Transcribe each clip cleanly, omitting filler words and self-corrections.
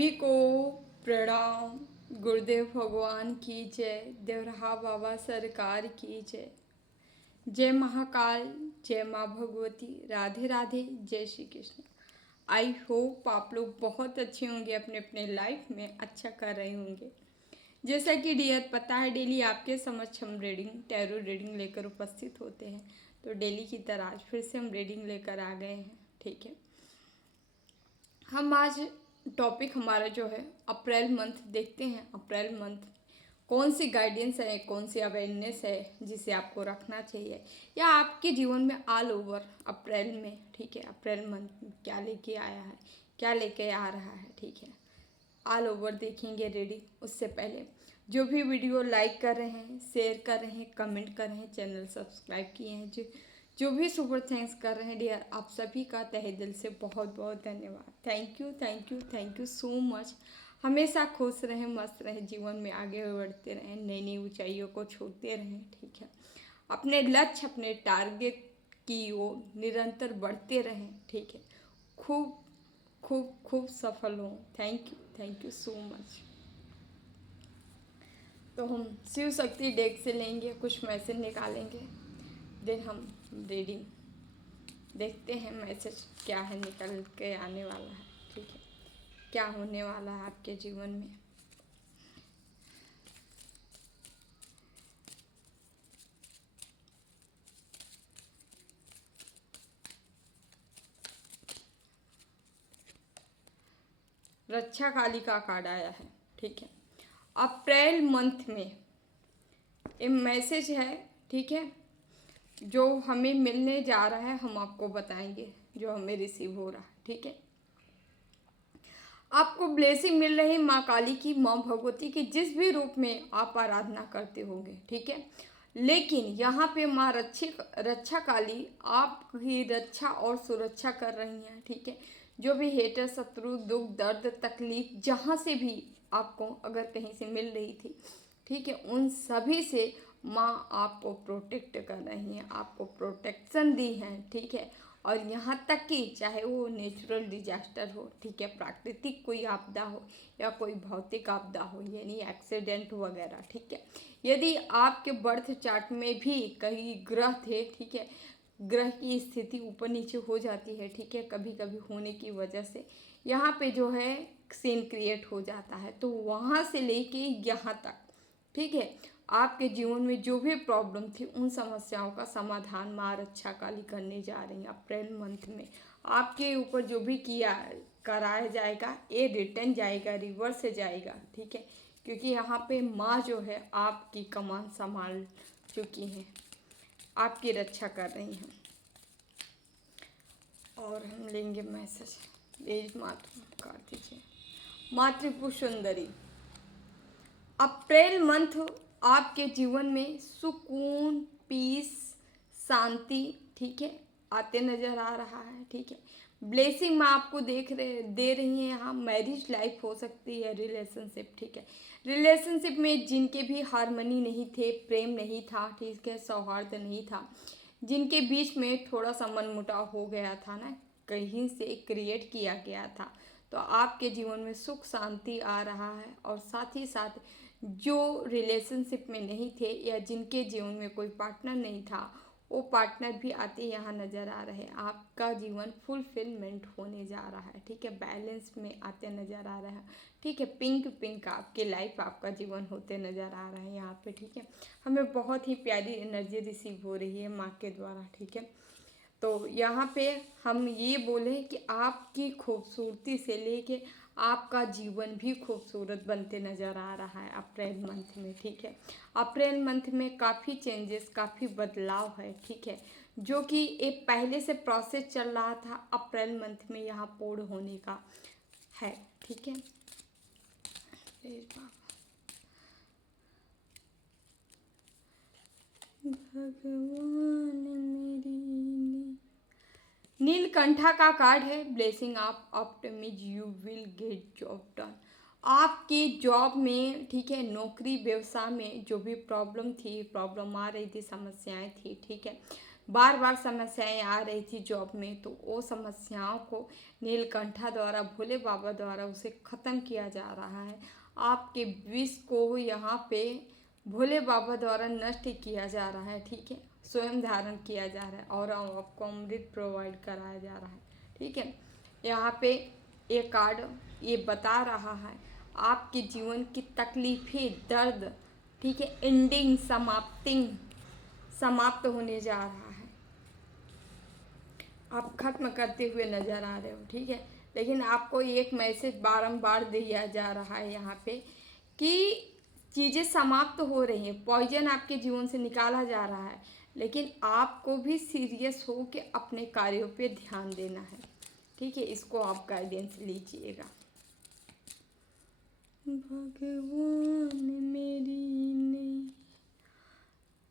सभी को प्रणाम। गुरुदेव भगवान की जय, देवरहा बाबा सरकार की जय। जय महाकाल, जय माँ भगवती, राधे राधे, जय श्री कृष्ण। आई होप आप लोग बहुत अच्छे होंगे, अपने अपने लाइफ में अच्छा कर रहे होंगे। जैसा कि डियर पता है, डेली आपके समक्ष हम टैरो रीडिंग लेकर उपस्थित होते हैं। तो डेली की तरह आज फिर से हम रीडिंग लेकर आ गए हैं। ठीक है, हम आज टॉपिक हमारा जो है अप्रैल मंथ देखते हैं। अप्रैल मंथ कौन सी गाइडेंस है, कौन सी अवेयरनेस है जिसे आपको रखना चाहिए, या आपके जीवन में ऑल ओवर अप्रैल में। ठीक है, अप्रैल मंथ में क्या लेके आया है, क्या लेके आ रहा है। ठीक है, ऑल ओवर देखेंगे रीडिंग। उससे पहले जो भी वीडियो लाइक कर रहे हैं, शेयर कर रहे हैं, कमेंट कर रहे हैं, चैनल सब्सक्राइब किए हैं, जो भी सुपर थैंक्स कर रहे हैं डियर, आप सभी का तहे दिल से बहुत बहुत धन्यवाद। Thank you, thank you, thank you so much. हमेशा खुश रहें, मस्त रहें, जीवन में आगे बढ़ते रहें, नई नई ऊंचाइयों को छूते रहें। ठीक है, अपने लक्ष्य, अपने टारगेट की ओर निरंतर बढ़ते रहें। ठीक है, खूब खूब खूब सफल हों। Thank you so much. तो हम शिव शक्ति डेक से लेंगे, कुछ मैसेज निकालेंगे, देन हम रीडिंग देखते हैं मैसेज क्या है निकल के आने वाला है। ठीक है, क्या होने वाला है आपके जीवन में। रक्षा काली का कार्ड आया है। ठीक है, अप्रैल मंथ में ये मैसेज है। ठीक है, जो हमें मिलने जा रहा है हम आपको बताएंगे, जो हमें रिसीव हो रहा है। ठीक है, आपको ब्लेसिंग मिल रही माँ काली की, माँ भगवती की, जिस भी रूप में आप आराधना करते होंगे। ठीक है, लेकिन यहाँ पे माँ रक्षा काली आपकी रक्षा और सुरक्षा कर रही हैं। ठीक है, जो भी हेटर, शत्रु, दुख, दर्द, तकलीफ जहाँ से भी आपको अगर कहीं से मिल रही थी, ठीक है, उन सभी से माँ आपको प्रोटेक्ट कर रही हैं, आपको प्रोटेक्शन दी है। ठीक है, और यहाँ तक कि चाहे वो नेचुरल डिजास्टर हो, ठीक है, प्राकृतिक कोई आपदा हो या कोई भौतिक आपदा हो, यानी एक्सीडेंट वगैरह। ठीक है, यदि आपके बर्थ चार्ट में भी कहीं ग्रह थे, ठीक है, ग्रह की स्थिति ऊपर नीचे हो जाती है। ठीक है, कभी कभी होने की वजह से यहाँ पे जो है सीन क्रिएट हो जाता है। तो वहाँ से लेके यहाँ तक, ठीक है, आपके जीवन में जो भी प्रॉब्लम थी उन समस्याओं का समाधान माँ रक्षा काली करने जा रही हैं। अप्रैल मंथ में आपके ऊपर जो भी किया कराया जाएगा, ये रिटर्न जाएगा, रिवर्स से जाएगा। ठीक है, क्योंकि यहाँ पे माँ जो है आपकी कमान संभाल चुकी हैं, आपकी रक्षा कर रही हैं। और हम लेंगे मैसेज, प्लीज मातृ कर दीजिए। मातृपुर सुंदरी, अप्रैल मंथ आपके जीवन में सुकून, पीस, शांति, ठीक है, आते नजर आ रहा है। ठीक है, ब्लेसिंग मैं आपको दे रही है। यहाँ मैरिज लाइफ हो सकती है, रिलेशनशिप। ठीक है, रिलेशनशिप में जिनके भी हारमनी नहीं थे, प्रेम नहीं था, ठीक है, सौहार्द नहीं था, जिनके बीच में थोड़ा सा मनमुटाव हो गया था ना, कहीं से क्रिएट किया गया था, तो आपके जीवन में सुख शांति आ रहा है। और साथ ही साथ जो रिलेशनशिप में नहीं थे या जिनके जीवन में कोई पार्टनर नहीं था, वो पार्टनर भी आते यहाँ नज़र आ रहे हैं। आपका जीवन फुलफिलमेंट होने जा रहा है। ठीक है, बैलेंस में आते नज़र आ रहा है। ठीक है, पिंक पिंक आपकी लाइफ, आपका जीवन होते नज़र आ रहा है यहाँ पे। ठीक है, हमें बहुत ही प्यारी एनर्जी रिसीव हो रही है माँ के द्वारा। ठीक है, तो यहाँ पे हम ये बोले कि आपकी खूबसूरती से लेके आपका जीवन भी खूबसूरत बनते नज़र आ रहा है अप्रैल मंथ में। ठीक है, अप्रैल मंथ में काफ़ी चेंजेस, काफ़ी बदलाव है। ठीक है, जो कि एक पहले से प्रोसेस चल रहा था, अप्रैल मंथ में यहाँ पूर्ण होने का है। ठीक है, भगवान मेरी नीलकंठा का कार्ड है, ब्लेसिंग आप ऑप्टिमिज, you will get job done. आपकी जॉब में, ठीक है, नौकरी व्यवसाय में जो भी प्रॉब्लम थी, प्रॉब्लम आ रही थी, समस्याएं थी, ठीक है, बार बार समस्याएं आ रही थी जॉब में, तो वो समस्याओं को नीलकंठा द्वारा, भोले बाबा द्वारा उसे ख़त्म किया जा रहा है। आपके विष को यहाँ पे भोले बाबा द्वारा नष्ट किया जा रहा है, ठीक है। स्वयं धारण किया जा रहा है और आपको अमृत प्रोवाइड कराया जा रहा है, ठीक है। यहाँ पे ये कार्ड ये बता रहा है आपके जीवन की तकलीफें, दर्द, ठीक है, एंडिंग, समाप्त होने जा रहा है। आप खत्म करते हुए नजर आ रहे हो, ठीक है। लेकिन आपको एक मैसेज बारंबार दिया जा रहा है यहाँ पे कि चीज़ें समाप्त हो रही हैं, पॉइजन आपके जीवन से निकाला जा रहा है, लेकिन आपको भी सीरियस हो के अपने कार्यों पे ध्यान देना है, ठीक है। इसको आप गाइडेंस लीजिएगा। भगवान मेरी ने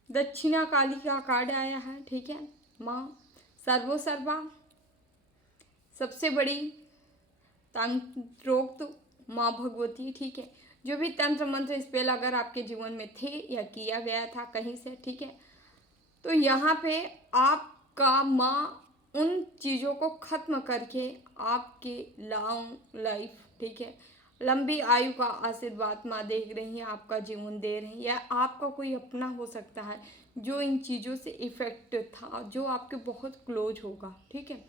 दक्षिणा काली का कार्ड आया है, ठीक है। माँ सर्वोसर्वा, सबसे बड़ी तंत्रोक्त माँ भगवती, ठीक है। जो भी तंत्र मंत्र स्पेल अगर आपके जीवन में थे या किया गया था कहीं से, ठीक है, तो यहाँ पे आपका माँ उन चीज़ों को खत्म करके आपके लॉन्ग लाइफ, ठीक है, लंबी आयु का आशीर्वाद माँ देख रही हैं, आपका जीवन दे रही हैं। या आपका कोई अपना हो सकता है जो इन चीज़ों से इफ़ेक्ट था, जो आपके बहुत क्लोज होगा, ठीक है।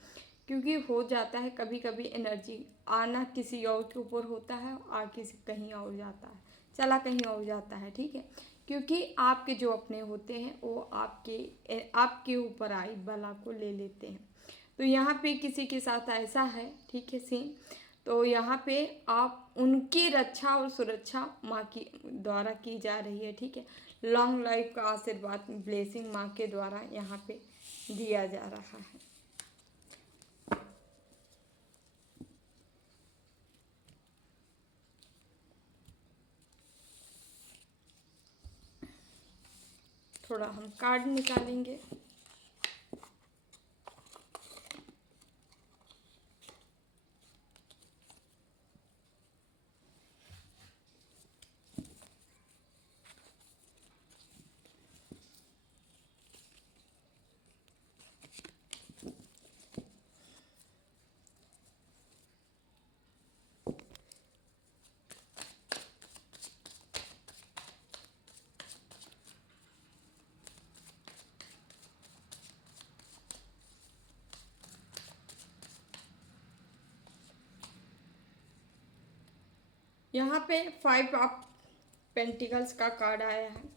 क्योंकि हो जाता है कभी कभी एनर्जी आना किसी और के ऊपर होता है, आ किसी कहीं और जाता है, चला कहीं और जाता है, ठीक है। क्योंकि आपके जो अपने होते हैं वो आपके ऊपर आई बला को ले लेते हैं। तो यहाँ पे किसी के साथ ऐसा है, ठीक है सीन। तो यहाँ पे आप उनकी रक्षा और सुरक्षा माँ की द्वारा की जा रही है, ठीक है। लॉन्ग लाइफ का आशीर्वाद, ब्लेसिंग माँ के द्वारा यहाँ पे दिया जा रहा है। थोड़ा हम कार्ड निकालेंगे। यहाँ पे 5 ऑफ पेंटिकल्स का कार्ड आया है।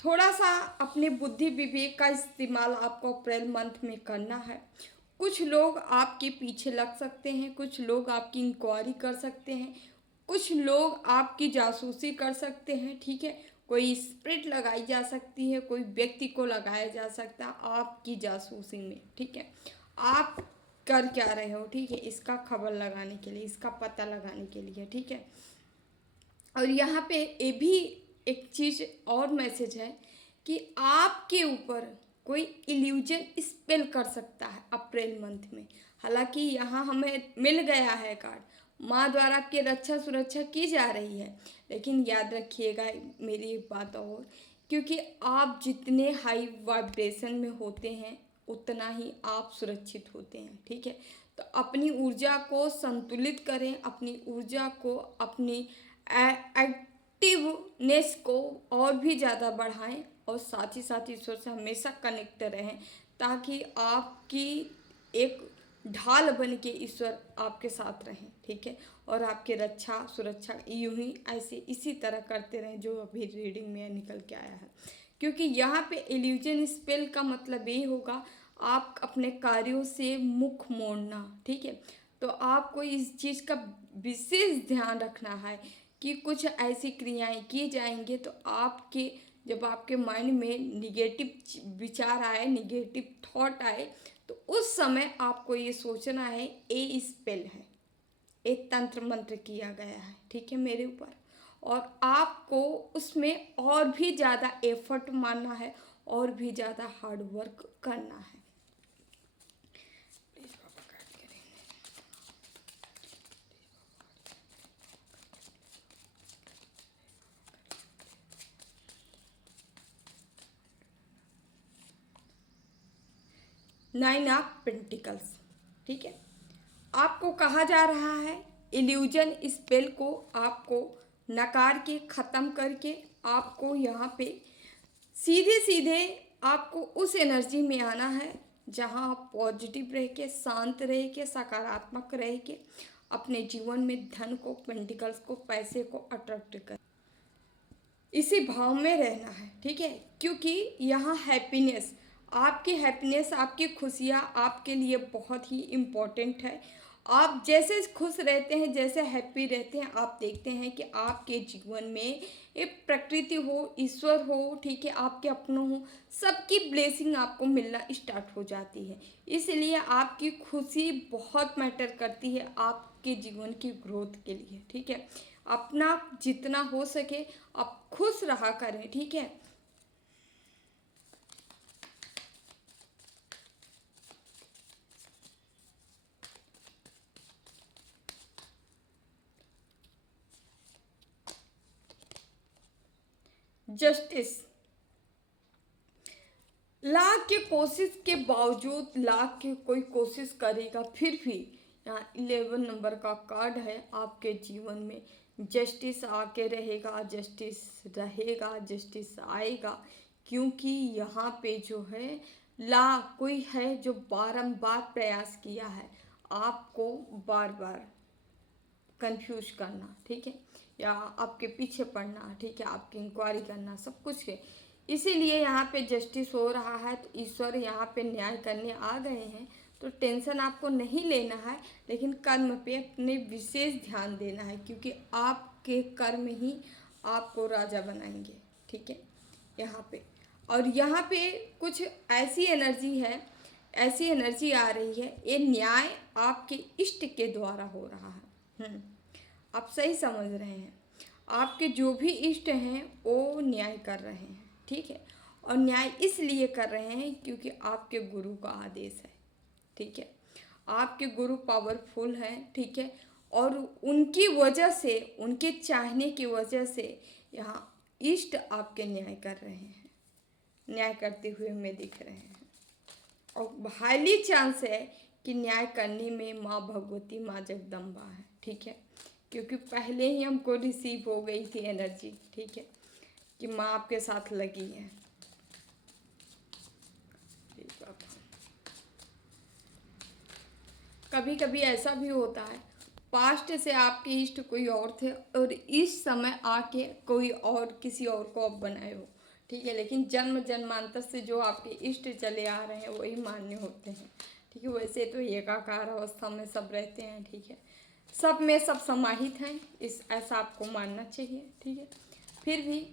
थोड़ा सा अपने बुद्धि विवेक का इस्तेमाल आपको अप्रैल मंथ में करना है। कुछ लोग आपके पीछे लग सकते हैं, कुछ लोग आपकी इंक्वायरी कर सकते हैं, कुछ लोग आपकी जासूसी कर सकते हैं, ठीक है। कोई स्प्रिट लगाई जा सकती है, कोई व्यक्ति को लगाया जा सकता है आपकी जासूसी में, ठीक है। आप कर क्या रहे हो, ठीक है, इसका खबर लगाने के लिए, इसका पता लगाने के लिए, ठीक है। और यहाँ पे ये भी एक चीज़ और मैसेज है कि आपके ऊपर कोई इल्यूजन स्पेल कर सकता है अप्रैल मंथ में। हालांकि यहाँ हमें मिल गया है कार्ड, माँ द्वारा आपकी रक्षा सुरक्षा की जा रही है, लेकिन याद रखिएगा मेरी एक बात और, क्योंकि आप जितने हाई वाइब्रेशन में होते हैं उतना ही आप सुरक्षित होते हैं, ठीक है। तो अपनी ऊर्जा को संतुलित करें, अपनी ऊर्जा को, अपनी एक्टिवनेस को और भी ज़्यादा बढ़ाएं और साथ ही साथ ईश्वर से हमेशा कनेक्ट रहें, ताकि आपकी एक ढाल बन के ईश्वर आपके साथ रहें, ठीक है। और आपकी रक्षा सुरक्षा यूं ही ऐसे इसी तरह करते रहें जो अभी रीडिंग में निकल के आया है। क्योंकि यहाँ पे इल्यूजन स्पेल का मतलब ये होगा आप अपने कार्यों से मुख मोड़ना, ठीक है। तो आपको इस चीज़ का विशेष ध्यान रखना है कि कुछ ऐसी क्रियाएं की जाएंगे तो आपके, जब आपके माइंड में निगेटिव विचार आए, निगेटिव थॉट आए, तो उस समय आपको ये सोचना है ये स्पेल है, एक तंत्र मंत्र किया गया है, ठीक है, मेरे ऊपर। और आपको उसमें और भी ज़्यादा एफर्ट मारना है और भी ज़्यादा हार्ड वर्क करना है। प्लीज बाबा गाइड करें। Nine of pentacles. ठीक है, आपको कहा जा रहा है इल्यूजन स्पेल को आपको नकार के ख़त्म करके आपको यहाँ पे सीधे सीधे आपको उस एनर्जी में आना है जहाँ आप पॉजिटिव रह के, शांत रह के, सकारात्मक रह के अपने जीवन में धन को, पेंटिकल्स को, पैसे को अट्रैक्ट कर, इसी भाव में रहना है। ठीक है, क्योंकि यहाँ हैप्पीनेस, आपकी हैप्पीनेस, आपकी खुशियाँ आपके लिए बहुत ही इम्पोर्टेंट है। आप जैसे खुश रहते हैं, जैसे हैप्पी रहते हैं, आप देखते हैं कि आपके जीवन में एक प्रकृति हो, ईश्वर हो, ठीक है, आपके अपनों हो, सबकी ब्लेसिंग आपको मिलना स्टार्ट हो जाती है। इसलिए आपकी खुशी बहुत मैटर करती है आपके जीवन की ग्रोथ के लिए। ठीक है, अपना जितना हो सके आप खुश रहा करें। ठीक है, जस्टिस, लाख के कोशिश के बावजूद, लाख की कोई कोशिश करेगा फिर भी यहाँ 11 नंबर का कार्ड है, आपके जीवन में जस्टिस आके रहेगा, जस्टिस रहेगा, जस्टिस आएगा। क्योंकि यहाँ पे जो है कोई है जो बारंबार प्रयास किया है आपको बार बार कंफ्यूज करना। ठीक है, या आपके पीछे पड़ना। ठीक है, आपकी इंक्वायरी करना, सब कुछ है। इसीलिए यहाँ पे जस्टिस हो रहा है, तो ईश्वर यहाँ पे न्याय करने आ गए हैं। तो टेंशन आपको नहीं लेना है, लेकिन कर्म पे अपने विशेष ध्यान देना है, क्योंकि आपके कर्म ही आपको राजा बनाएंगे। ठीक है, यहाँ पे, और यहाँ पे कुछ ऐसी एनर्जी है, ऐसी एनर्जी आ रही है, ये न्याय आपके इष्ट के द्वारा हो रहा है। आप सही समझ रहे हैं, आपके जो भी इष्ट हैं वो न्याय कर रहे हैं। ठीक है, और न्याय इसलिए कर रहे हैं क्योंकि आपके गुरु का आदेश है। ठीक है, आपके गुरु पावरफुल हैं। ठीक है, और उनकी वजह से, उनके चाहने की वजह से यहाँ इष्ट आपके न्याय कर रहे हैं, न्याय करते हुए हमें दिख रहे हैं। और हाईली चांस है कि न्याय करने में माँ भगवती, माँ जगदम्बा है। ठीक है, क्योंकि पहले ही हमको रिसीव हो गई थी एनर्जी। ठीक है, कि माँ आपके साथ लगी है। कभी कभी ऐसा भी होता है, पास्ट से आपके इष्ट कोई और थे और इस समय आके कोई और, किसी और को आप बनाए हो। ठीक है, लेकिन जन्म जन्मांतर से जो आपके इष्ट चले आ रहे हैं वही मान्य होते हैं। ठीक है, वैसे तो एकाकार अवस्था में सब रहते हैं। ठीक है, सब में सब समाहित हैं, इस ऐसा आपको मानना चाहिए। ठीक है, फिर भी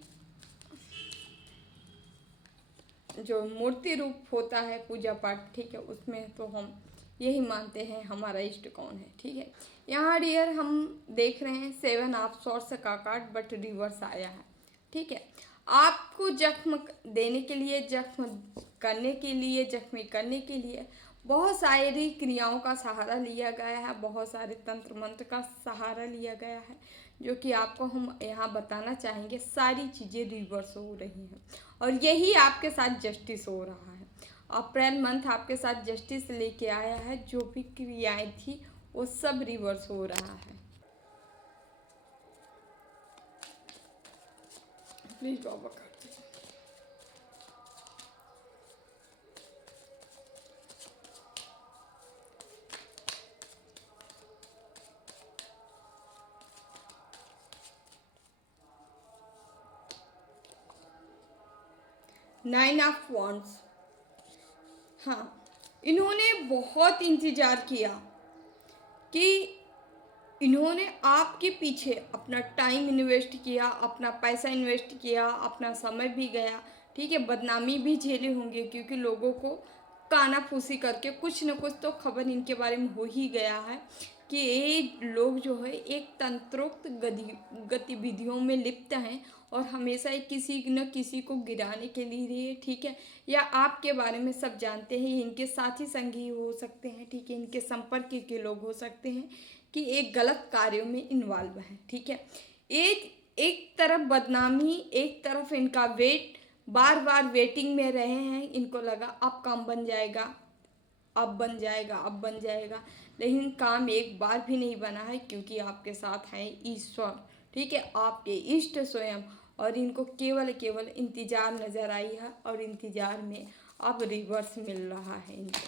जो मूर्ति रूप होता है पूजा पाठ, ठीक है, उसमें तो हम यही मानते हैं हमारा इष्ट कौन है। ठीक है, यहाँ डियर हम देख रहे हैं 7 ऑफ सॉर्ड्स का कार्ड, बट रिवर्स आया है। ठीक है, आपको जख्म देने के लिए, जख्म करने के लिए, जख्मी करने के लिए बहुत सारी क्रियाओं का सहारा लिया गया है, बहुत सारे तंत्र मंत्र का सहारा लिया गया है, जो कि आपको हम यहाँ बताना चाहेंगे। सारी चीज़ें रिवर्स हो रही हैं और यही आपके साथ जस्टिस हो रहा है। अप्रैल मंथ आपके साथ जस्टिस लेके आया है, जो भी क्रियाएं थी वो सब रिवर्स हो रहा है। प्लीज बाबा करते हैं। 9 ऑफ वॉन्ड्स, हाँ, इन्होंने बहुत इंतज़ार किया कि इन्होंने आपके पीछे अपना टाइम इन्वेस्ट किया, अपना पैसा इन्वेस्ट किया, अपना समय भी गया। ठीक है, बदनामी भी झेले होंगे, क्योंकि लोगों को कानाफूसी करके कुछ न कुछ तो खबर इनके बारे में हो ही गया है कि ये लोग जो है एक तंत्रोक्त गतिविधियों में लिप्त हैं और हमेशा एक किसी न किसी को गिराने के लिए, ठीक है, या आपके बारे में सब जानते हैं, इनके साथी संगी हो सकते हैं। ठीक है, इनके संपर्क के लोग हो सकते हैं कि एक गलत कार्यों में इन्वॉल्व है। ठीक है, एक तरफ बदनामी, एक तरफ इनका वेट, बार बार वेटिंग में रहे हैं, इनको लगा अब काम बन जाएगा, अब बन जाएगा, अब बन जाएगा, लेकिन काम एक बार भी नहीं बना है, क्योंकि आपके साथ हैं ईश्वर, ठीक है, आपके इष्ट स्वयं। और इनको केवल केवल इंतजार नजर आई है, और इंतजार में अब रिवर्स मिल रहा है इनको,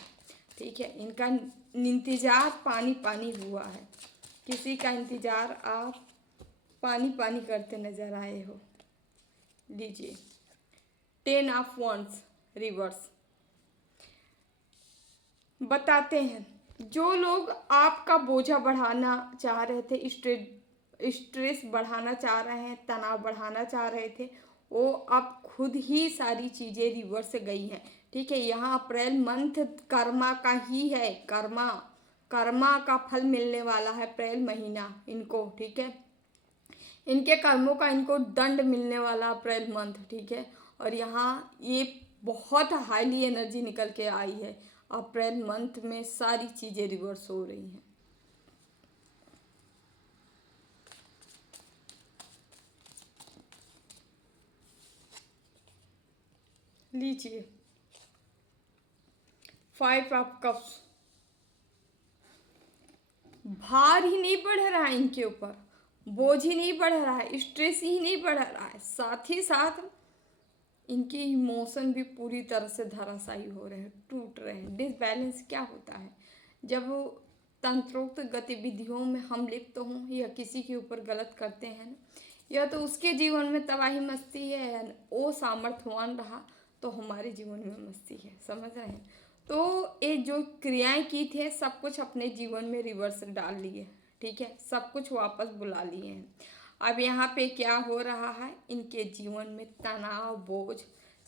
ठीक है। इनका इंतजार पानी पानी हुआ है, किसी का इंतजार आप पानी पानी करते नजर आए हो। लीजिए 10 ऑफ वंस रिवर्स। बताते हैं, जो लोग आपका बोझा बढ़ाना चाह रहे थे, स्ट्रेस बढ़ाना चाह रहे हैं, तनाव बढ़ाना चाह रहे थे, वो अब खुद ही सारी चीज़ें रिवर्स गई हैं, ठीक है। यहाँ अप्रैल मंथ कर्मा का ही है, कर्मा कर्मा का फल मिलने वाला है अप्रैल महीना इनको, ठीक है। इनके कर्मों का इनको दंड मिलने वाला अप्रैल मंथ, ठीक है। और यहाँ ये बहुत हाईली एनर्जी निकल के आई है, अप्रैल मंथ में सारी चीज़ें रिवर्स हो रही हैं। लीजिए 5 ऑफ कप्स। भार ही नहीं बढ़ रहा है इनके ऊपर, बोझ ही नहीं बढ़ रहा है, स्ट्रेस ही नहीं बढ़ रहा है, साथ ही साथ इनके इमोशन भी पूरी तरह से धराशायी हो रहे हैं, टूट रहे हैं। डिसबैलेंस क्या होता है, जब तंत्रोक्त गतिविधियों में हम लिप्त हों या किसी के ऊपर गलत करते हैं ना, या तो उसके जीवन में तबाही मस्ती है, वो सामर्थ्यवान रहा तो हमारे जीवन में मस्ती है, समझ रहे हैं। तो ये जो क्रियाएं की थे, सब कुछ अपने जीवन में रिवर्स डाल लिए, ठीक है, सब कुछ वापस बुला लिए हैं। अब यहाँ पे क्या हो रहा है, इनके जीवन में तनाव, बोझ,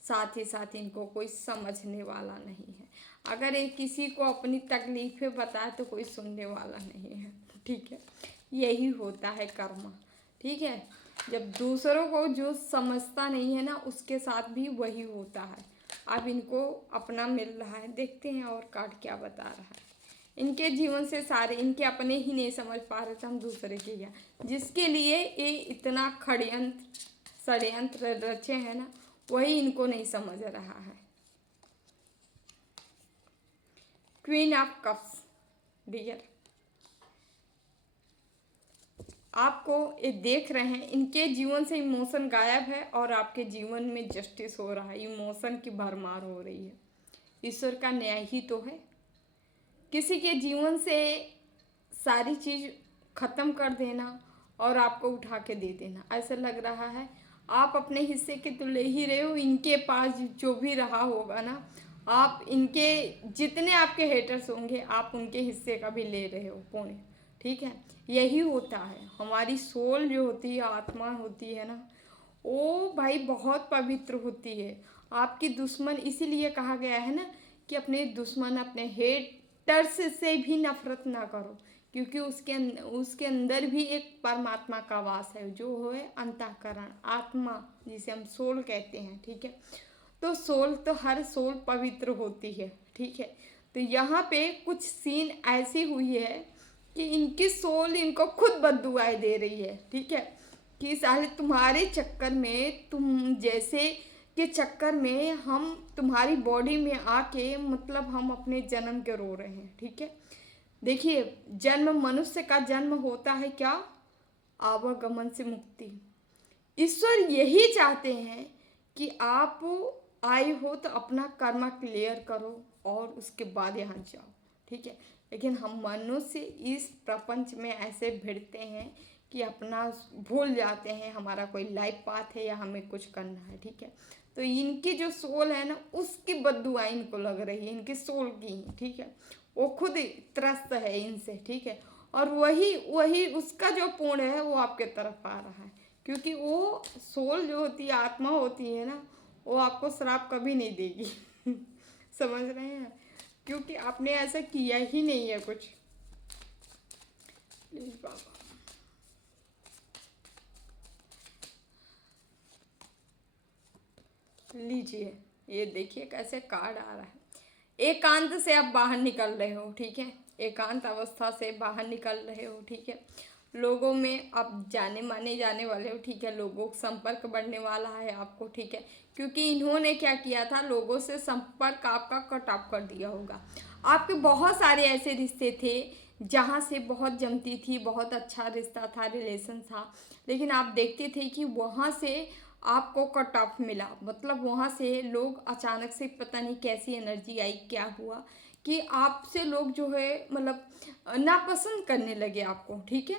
साथ ही साथ इनको कोई समझने वाला नहीं है। अगर ये किसी को अपनी तकलीफें बताए तो कोई सुनने वाला नहीं है, ठीक है। यही होता है कर्म, ठीक है। जब दूसरों को जो समझता नहीं है ना, उसके साथ भी वही होता है। अब इनको अपना मिल रहा है, देखते हैं और कार्ड क्या बता रहा है। इनके जीवन से सारे इनके अपने ही नहीं समझ पा रहे थे, हम दूसरे के क्या, जिसके लिए ये इतना षड्यंत्र रचे हैं ना, वही इनको नहीं समझ रहा है। Queen of cups. डियर, आपको ये देख रहे हैं, इनके जीवन से इमोशन गायब है और आपके जीवन में जस्टिस हो रहा है, इमोशन की भरमार हो रही है। ईश्वर का न्याय ही तो है। किसी के जीवन से सारी चीज़ ख़त्म कर देना और आपको उठा के दे देना, ऐसा लग रहा है आप अपने हिस्से के तो ले ही रहे हो, इनके पास जो भी रहा होगा ना, आप इनके जितने आपके हेटर्स होंगे, आप उनके हिस्से का भी ले रहे हो पौने, ठीक है। यही होता है, हमारी सोल जो होती है, आत्मा होती है ना, वो भाई बहुत पवित्र होती है। आपकी दुश्मन इसीलिए कहा गया है ना कि अपने दुश्मन, अपने हेटर्स से भी नफरत ना करो, क्योंकि उसके अंदर भी एक परमात्मा का वास है, जो है अंतःकरण, आत्मा, जिसे हम सोल कहते हैं, ठीक है। तो सोल तो हर सोल पवित्र होती है, ठीक है। तो यहाँ पे कुछ सीन ऐसी हुई है कि इनकी सोल इनको खुद बददुआएं दे रही है, ठीक है, कि साले तुम्हारे चक्कर में, तुम जैसे के चक्कर में हम तुम्हारी बॉडी में आके, मतलब हम अपने जन्म के रो रहे हैं, ठीक है। देखिए, जन्म, मनुष्य का जन्म होता है क्या, आवागमन से मुक्ति। ईश्वर यही चाहते हैं कि आप आए हो तो अपना कर्म क्लियर करो और उसके बाद यहाँ जाओ, ठीक है। लेकिन हम मनुष्य इस प्रपंच में ऐसे भिड़ते हैं कि अपना भूल जाते हैं, हमारा कोई लाइफ पाथ है या हमें कुछ करना है, ठीक है। तो इनकी जो सोल है ना, उसकी बद्दुआ इनको लग रही है, इनकी सोल की, ठीक है। वो खुद त्रस्त है इनसे, ठीक है। और वही वही उसका जो पुण्य है वो आपके तरफ आ रहा है, क्योंकि वो सोल जो होती है, आत्मा होती है ना, वो आपको श्राप कभी नहीं देगी समझ रहे हैं, क्योंकि आपने ऐसा किया ही नहीं है कुछ। प्लीज बाबा, लीजिए, ये देखिए कैसे कार्ड आ रहा है। एकांत से आप बाहर निकल रहे हो, ठीक है, एकांत अवस्था से बाहर निकल रहे हो, ठीक है। लोगों में आप जाने माने जाने वाले हो, ठीक है। लोगों का संपर्क बढ़ने वाला है आपको, ठीक है, क्योंकि इन्होंने क्या किया था, लोगों से संपर्क आपका कट ऑफ कर दिया होगा। आपके बहुत सारे ऐसे रिश्ते थे जहाँ से बहुत जमती थी, बहुत अच्छा रिश्ता था, रिलेशन था, लेकिन आप देखते थे कि वहाँ से आपको कट ऑफ मिला। मतलब वहाँ से लोग अचानक से पता नहीं कैसी एनर्जी आई, क्या हुआ कि आपसे लोग जो है मतलब नापसंद करने लगे आपको, ठीक है।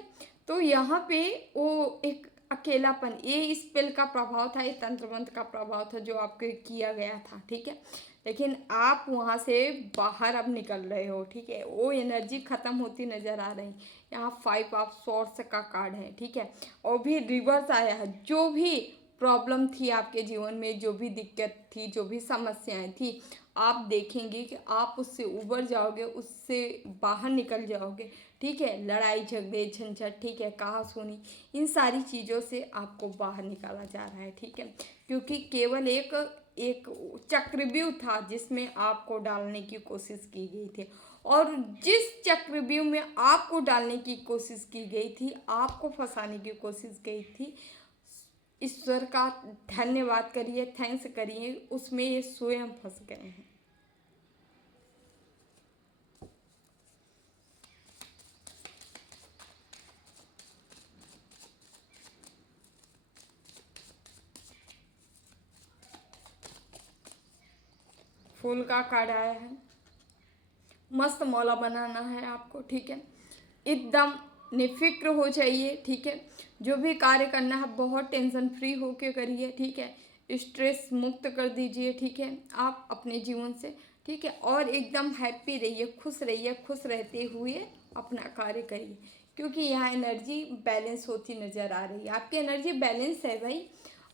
तो यहाँ पे वो एक अकेलापन, ये स्पेल का प्रभाव था, ये तंत्र मंत्र का प्रभाव था जो आपके किया गया था, ठीक है। लेकिन आप वहाँ से बाहर अब निकल रहे हो, ठीक है। वो एनर्जी खत्म होती नजर आ रही। यहाँ 5 ऑफ सोर्स का कार्ड है, ठीक है। और भी रिवर्स आया है। जो भी प्रॉब्लम थी आपके जीवन में, जो भी दिक्कत थी, जो भी समस्याएं थी, आप देखेंगे कि आप उससे उबर जाओगे, उससे बाहर निकल जाओगे, ठीक है। लड़ाई झगड़े झंझट, ठीक है, कहासुनी, इन सारी चीज़ों से आपको बाहर निकाला जा रहा है, ठीक है। क्योंकि केवल एक एक चक्रव्यूह था जिसमें आपको डालने की कोशिश की गई थी, और जिस चक्रव्यूह में आपको डालने की कोशिश की गई थी, आपको फंसाने की कोशिश गई थी, ईश्वर का धन्यवाद करिए, थैंक्स करिए, उसमें ये स्वयं फंस गए हैं। फूल का कार्ड आया है। मस्त मौला बनाना है आपको, ठीक है। एकदम निफिक्र हो जाइए, ठीक है। जो भी कार्य करना है बहुत टेंशन फ्री होके करिए, ठीक है। स्ट्रेस मुक्त कर दीजिए, ठीक है, आप अपने जीवन से, ठीक है। और एकदम हैप्पी रहिए, खुश रहिए, खुश रहते हुए अपना कार्य करिए, क्योंकि यहाँ एनर्जी बैलेंस होती नज़र आ रही है। आपकी एनर्जी बैलेंस है भाई,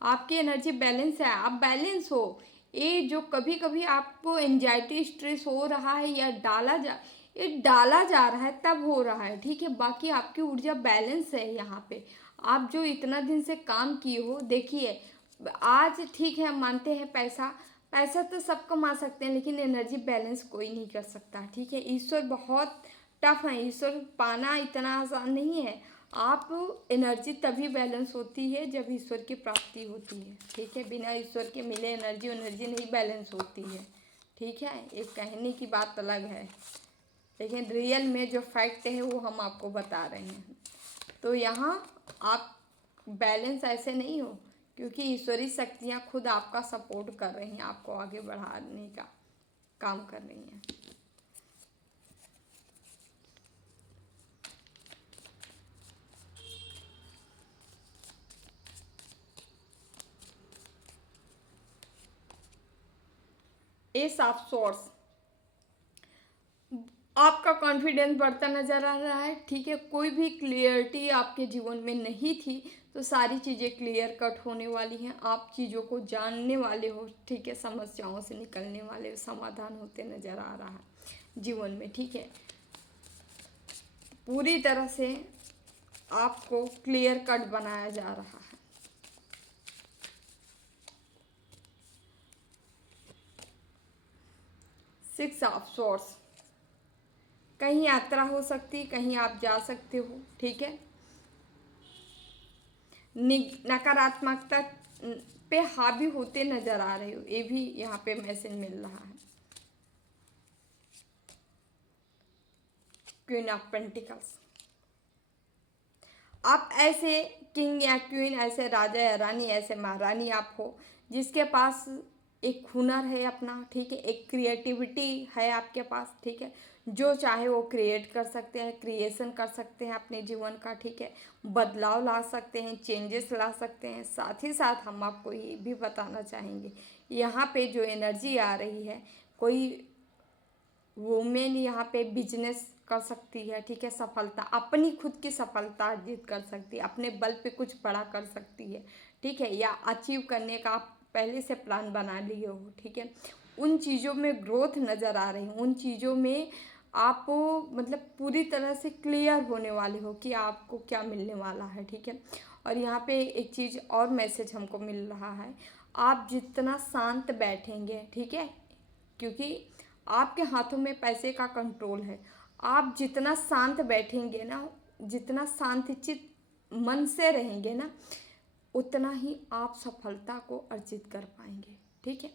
आपकी एनर्जी बैलेंस है, आप बैलेंस हो। ये जो कभी कभी आपको एंजाइटी स्ट्रेस हो रहा है या ये डाला जा रहा है तब हो रहा है, ठीक है। बाकी आपकी ऊर्जा बैलेंस है यहाँ पे। आप जो इतना दिन से काम किए हो, देखिए आज ठीक है हम मानते हैं पैसा, पैसा तो सब कमा सकते हैं, लेकिन एनर्जी बैलेंस कोई नहीं कर सकता, ठीक है। ईश्वर बहुत टफ है, ईश्वर पाना इतना आसान नहीं है। आप एनर्जी तभी बैलेंस होती है जब ईश्वर की प्राप्ति होती है, ठीक है। बिना ईश्वर के मिले एनर्जी नहीं बैलेंस होती है, ठीक है। एक कहने की बात अलग है, लेकिन रियल में जो फैक्ट है वो हम आपको बता रहे हैं। तो यहाँ आप बैलेंस ऐसे नहीं हो, क्योंकि ईश्वरीय शक्तियाँ खुद आपका सपोर्ट कर रही हैं, आपको आगे बढ़ाने का काम कर रही हैं। एस ऑफ सोर्स, आपका कॉन्फिडेंस बढ़ता नज़र आ रहा है, ठीक है। कोई भी क्लियरिटी आपके जीवन में नहीं थी, तो सारी चीज़ें क्लियर कट होने वाली हैं। आप चीज़ों को जानने वाले हो, ठीक है। समस्याओं से निकलने वाले, समाधान होते नज़र आ रहा है जीवन में, ठीक है। पूरी तरह से आपको क्लियर कट बनाया जा रहा है। सिक्स ऑफ सोर्स, कहीं यात्रा हो सकती, कहीं आप जा सकते हो, ठीक है। नकारात्मकता पे हावी होते नजर आ रहे हो, ये भी यहाँ पे मैसेज मिल रहा है। क्वीन ऑफ पेंटिकल्स, आप ऐसे किंग या क्वीन, ऐसे राजा या रानी, ऐसे महारानी आप हो जिसके पास एक हुनर है अपना, ठीक है। एक क्रिएटिविटी है आपके पास, ठीक है। जो चाहे वो क्रिएट कर सकते हैं, क्रिएशन कर सकते हैं अपने जीवन का, ठीक है। बदलाव ला सकते हैं, चेंजेस ला सकते हैं। साथ ही साथ हम आपको ये भी बताना चाहेंगे, यहाँ पे जो एनर्जी आ रही है, कोई वुमेन यहाँ पे बिजनेस कर सकती है, ठीक है। सफलता, अपनी खुद की सफलता अर्जित कर सकती है, अपने बल पे कुछ बड़ा कर सकती है, ठीक है। या अचीव करने का आप पहले से प्लान बना लिए हो, ठीक है। उन चीज़ों में ग्रोथ नज़र आ रही, उन चीज़ों में आप मतलब पूरी तरह से क्लियर होने वाले हो कि आपको क्या मिलने वाला है, ठीक है। और यहाँ पे एक चीज़ और मैसेज हमको मिल रहा है, आप जितना शांत बैठेंगे, ठीक है, क्योंकि आपके हाथों में पैसे का कंट्रोल है। आप जितना शांत बैठेंगे ना, जितना शांतचित्त मन से रहेंगे ना, उतना ही आप सफलता को अर्जित कर पाएंगे, ठीक है।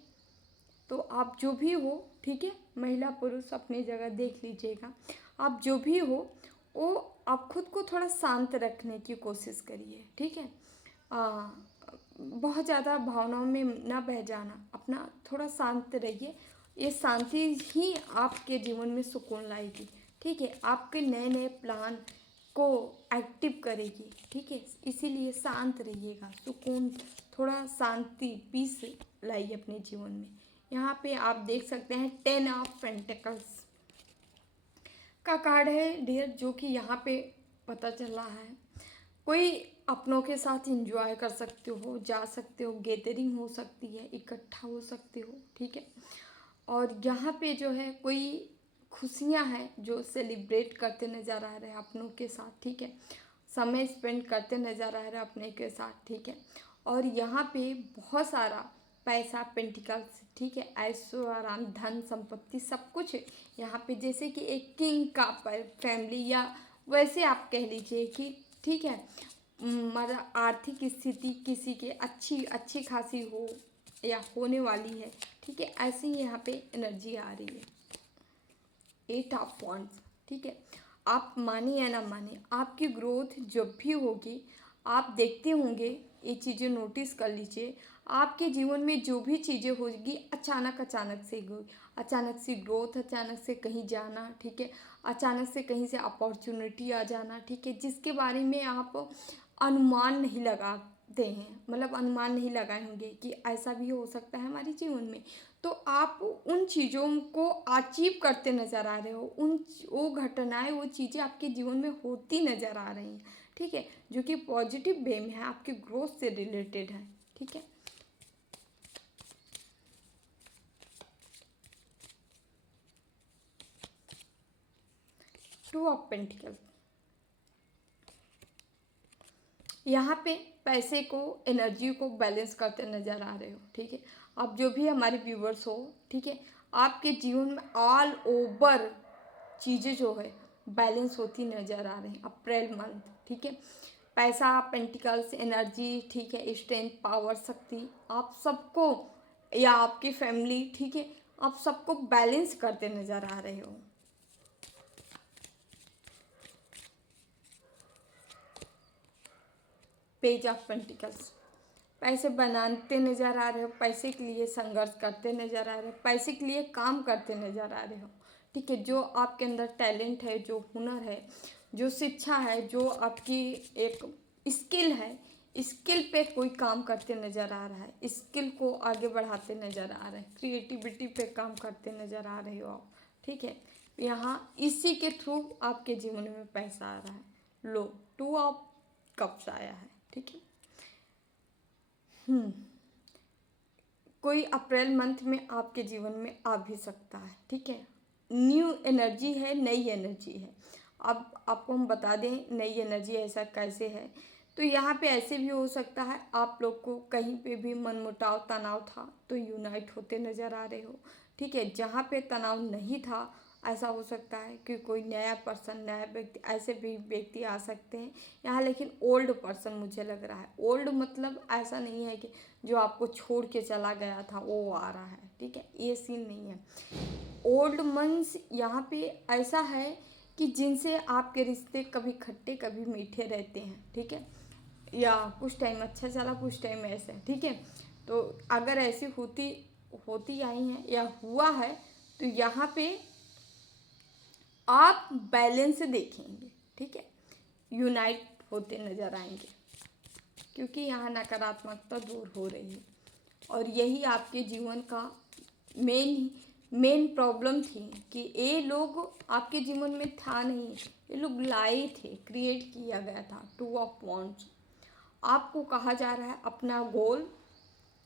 तो आप जो भी हो, ठीक है, महिला पुरुष अपनी जगह देख लीजिएगा, आप जो भी हो वो आप खुद को थोड़ा शांत रखने की कोशिश करिए, ठीक है। बहुत ज़्यादा भावनाओं में ना बह जाना, अपना थोड़ा शांत रहिए। ये शांति ही आपके जीवन में सुकून लाएगी, ठीक है, आपके नए नए प्लान को एक्टिव करेगी, ठीक है। इसीलिए शांत रहिएगा, सुकून, थोड़ा शांति, पीस लाइए अपने जीवन में। यहाँ पे आप देख सकते हैं 10 ऑफ पेंटिकल्स का कार्ड है डियर, जो कि यहाँ पे पता चल रहा है कोई अपनों के साथ एंजॉय कर सकते हो, जा सकते हो, गैदरिंग हो सकती है, इकट्ठा हो सकते हो, ठीक है। और यहाँ पे जो है कोई खुशियाँ हैं जो सेलिब्रेट करते नज़र आ रहे हैं अपनों के साथ, ठीक है, समय स्पेंड करते नज़र आ रहे हैं अपने के साथ, ठीक है। और यहाँ पे बहुत सारा पैसा, पेंटिकल्स, ठीक है, ऐशो आराम, धन संपत्ति सब कुछ है यहाँ पे, जैसे कि एक किंग का फैमिली, या वैसे आप कह लीजिए कि, ठीक है, मतलब आर्थिक स्थिति किसी की अच्छी अच्छी खासी हो या होने वाली है, ठीक है, ऐसे ही यहाँ पे एनर्जी आ रही है। 8 ऑफ वॉन्ड्स, ठीक है, आप माने या ना माने, आपकी ग्रोथ जब भी होगी, आप देखते होंगे, ये चीज़ें नोटिस कर लीजिए, आपके जीवन में जो भी चीज़ें होगी अचानक से हुई, अचानक से ग्रोथ, अचानक से कहीं जाना, ठीक है, अचानक से कहीं से अपॉर्चुनिटी आ जाना, ठीक है, जिसके बारे में आप अनुमान नहीं लगाते हैं, मतलब अनुमान नहीं लगाए होंगे कि ऐसा भी हो सकता है हमारे जीवन में। तो आप उन चीज़ों को अचीव करते नज़र आ रहे हो, वो घटनाएं, वो चीज़ें आपके जीवन में होती नज़र आ रही हैं, ठीक है, जो कि पॉजिटिव वे में है, आपके ग्रोथ से रिलेटेड है, ठीक है। टू ऑफ पेंटिकल, यहाँ पे पैसे को, एनर्जी को बैलेंस करते नज़र आ रहे हो, ठीक है। आप जो भी हमारे व्यूवर्स हो, ठीक है, आपके जीवन में ऑल ओवर चीज़ें जो है बैलेंस होती नज़र आ रही हैं अप्रैल मंथ, ठीक है। पैसा, पेंटिकल्स, एनर्जी, ठीक है, स्ट्रेंथ, पावर, शक्ति, आप सबको, या आपकी फैमिली, ठीक है, आप सबको बैलेंस करते नज़र आ रहे हो। पेज ऑफ पेंटिकल्स, पैसे बनाते नज़र आ रहे हो, पैसे के लिए संघर्ष करते नज़र आ रहे हो, पैसे के लिए काम करते नज़र आ रहे हो, ठीक है। जो आपके अंदर टैलेंट है, जो हुनर है, जो शिक्षा है, जो आपकी एक स्किल है, स्किल पे कोई काम करते नज़र आ रहा है, स्किल को आगे बढ़ाते नज़र आ रहे हैं, क्रिएटिविटी पे काम करते नज़र आ रहे हो आप, ठीक है। यहाँ इसी के थ्रू आपके जीवन में पैसा आ रहा है। लो, 2 ऑफ कप्स आया है, ठीक है। कोई अप्रैल मंथ में आपके जीवन में आ भी सकता है, ठीक है। न्यू एनर्जी है, नई एनर्जी है। अब आपको हम बता दें नई एनर्जी ऐसा कैसे है, तो यहाँ पे ऐसे भी हो सकता है आप लोग को कहीं पे भी मनमुटाव, तनाव था तो यूनाइट होते नज़र आ रहे हो, ठीक है। जहाँ पे तनाव नहीं था, ऐसा हो सकता है कि कोई नया पर्सन, नया व्यक्ति, ऐसे भी व्यक्ति आ सकते हैं यहाँ, लेकिन ओल्ड पर्सन मुझे लग रहा है। ओल्ड मतलब ऐसा नहीं है कि जो आपको छोड़ के चला गया था वो आ रहा है, ठीक है, ये सीन नहीं है। ओल्ड मंस यहाँ पे ऐसा है कि जिनसे आपके रिश्ते कभी खट्टे कभी मीठे रहते हैं, ठीक है, या कुछ टाइम अच्छा चला, कुछ टाइम ऐसे, ठीक है। तो अगर ऐसी होती आई हैं या हुआ है, तो यहाँ पे आप बैलेंस देखेंगे, ठीक है, यूनाइट होते नज़र आएंगे, क्योंकि यहाँ नकारात्मकता दूर हो रही है। और यही आपके जीवन का मेन प्रॉब्लम थी कि ये लोग आपके जीवन में था नहीं, ये लोग लाए थे, क्रिएट किया गया था। 2 ऑफ वॉन्ड्स, आपको कहा जा रहा है अपना गोल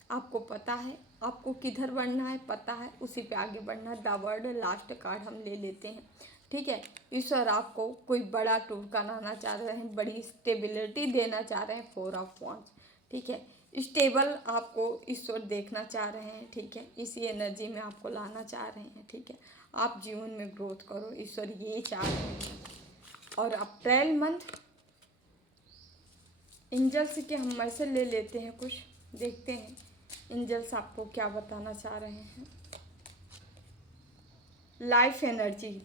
आपको पता है, आपको किधर बढ़ना है पता है, उसी पे आगे बढ़ना। द वर्ड, लास्ट कार्ड हम ले लेते हैं, ठीक है। ईश्वर आपको कोई बड़ा टूर कराना चाह रहे हैं, बड़ी स्टेबिलिटी देना चाह रहे हैं। 4 ऑफ वॉन्ड्स, ठीक है, स्टेबल आपको ईश्वर देखना चाह रहे हैं, ठीक है, इसी एनर्जी में आपको लाना चाह रहे हैं, ठीक है। आप जीवन में ग्रोथ करो, ईश्वर ये चाह रहे हैं। और अप्रैल मंथ एंजल्स के हम मैसेज ले लेते हैं, कुछ देखते हैं एंजल्स आपको क्या बताना चाह रहे हैं। Life energy.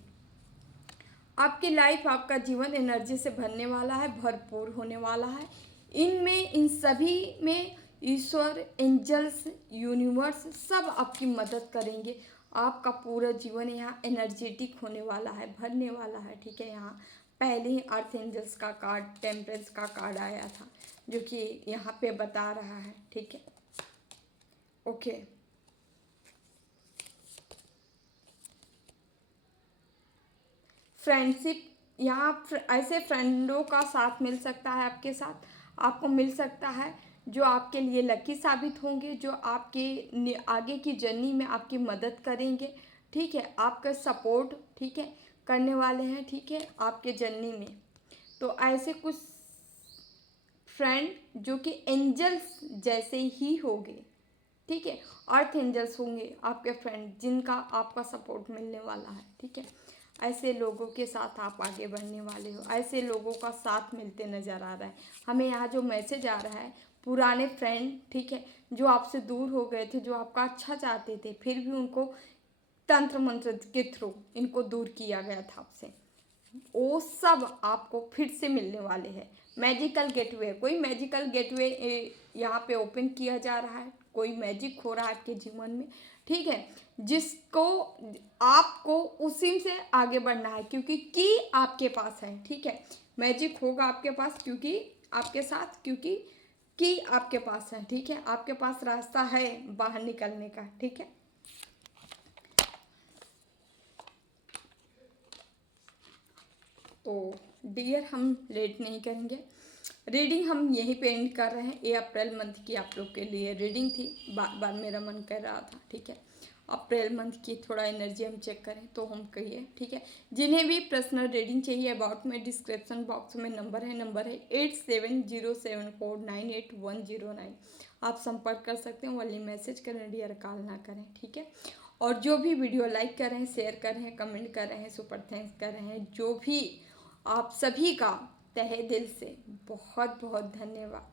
आपकी लाइफ, आपका जीवन एनर्जी से भरने वाला है, भरपूर होने वाला है। इन सभी में ईश्वर, एंजल्स, यूनिवर्स सब आपकी मदद करेंगे। आपका पूरा जीवन यहाँ एनर्जेटिक होने वाला है, भरने वाला है। ठीक है, यहाँ पहले ही अर्थ एंजल्स का कार्ड, टेम्परेंस का कार्ड आया था, जो कि यहाँ पे बता रहा है। ठीक है, ओके। फ्रेंडशिप, यहाँ ऐसे फ्रेंडों का साथ मिल सकता है, आपके साथ आपको मिल सकता है, जो आपके लिए लकी साबित होंगे, जो आपके आगे की जर्नी में आपकी मदद करेंगे। ठीक है, आपका सपोर्ट, ठीक है, करने वाले हैं। ठीक है, आपके जर्नी में तो ऐसे कुछ फ्रेंड जो कि एंजल्स जैसे ही होंगे। ठीक है, अर्थ एंजल्स होंगे आपके फ्रेंड, जिनका आपका सपोर्ट मिलने वाला है। ठीक है, ऐसे लोगों के साथ आप आगे बढ़ने वाले हो, ऐसे लोगों का साथ मिलते नज़र आ रहा है हमें। यहाँ जो मैसेज आ रहा है, पुराने फ्रेंड, ठीक है, जो आपसे दूर हो गए थे, जो आपका अच्छा चाहते थे, फिर भी उनको तंत्र मंत्र के थ्रू इनको दूर किया गया था आपसे, वो सब आपको फिर से मिलने वाले हैं। मैजिकल गेटवे, कोई मैजिकल गेटवे यहाँ पे ओपन किया जा रहा है, कोई मैजिक हो रहा है आपके जीवन में। ठीक है, जिसको आपको उसी से आगे बढ़ना है, क्योंकि की आपके पास है। ठीक है, मैजिक होगा आपके पास, क्योंकि आपके साथ, क्योंकि की आपके पास है। ठीक है, आपके पास रास्ता है बाहर निकलने का। ठीक है, तो डियर, हम लेट नहीं करेंगे, रीडिंग हम यहीं पे एंड कर रहे हैं। ये अप्रैल मंथ की आप लोग के लिए रीडिंग थी, बार बार मेरा मन कर रहा था। ठीक है, अप्रैल मंथ की थोड़ा एनर्जी हम चेक करें तो हम कहिए। ठीक है, जिन्हें भी पर्सनल रीडिंग चाहिए, अबाउट में डिस्क्रिप्शन बॉक्स में नंबर है 8707498109। आप संपर्क कर सकते हैं, वाली मैसेज करें, डियर कॉल ना करें। ठीक है, और जो भी वीडियो लाइक कर रहे हैं, शेयर कर रहे हैं, कमेंट कर रहे हैं, सुपर थैंक्स कर रहे हैं, जो भी आप सभी का तहे दिल से बहुत बहुत धन्यवाद।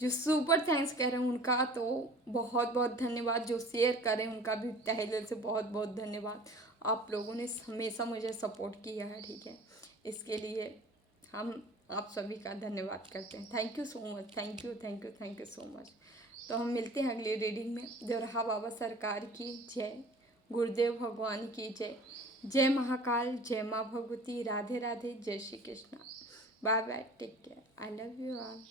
जो सुपर थैंक्स कह रहे हैं उनका तो बहुत बहुत धन्यवाद, जो शेयर करें उनका भी तहे दिल से बहुत बहुत धन्यवाद। आप लोगों ने हमेशा मुझे सपोर्ट किया है। ठीक है, इसके लिए हम आप सभी का धन्यवाद करते हैं। Thank you so much, thank you thank you thank you so much. तो हम मिलते हैं अगली रीडिंग में। देवरहा बाबा सरकार की जय, गुरुदेव भगवान की जय, जय महाकाल, जय माँ भगवती, राधे राधे, जय Shri Krishna. Bye bye, take care, I love you all.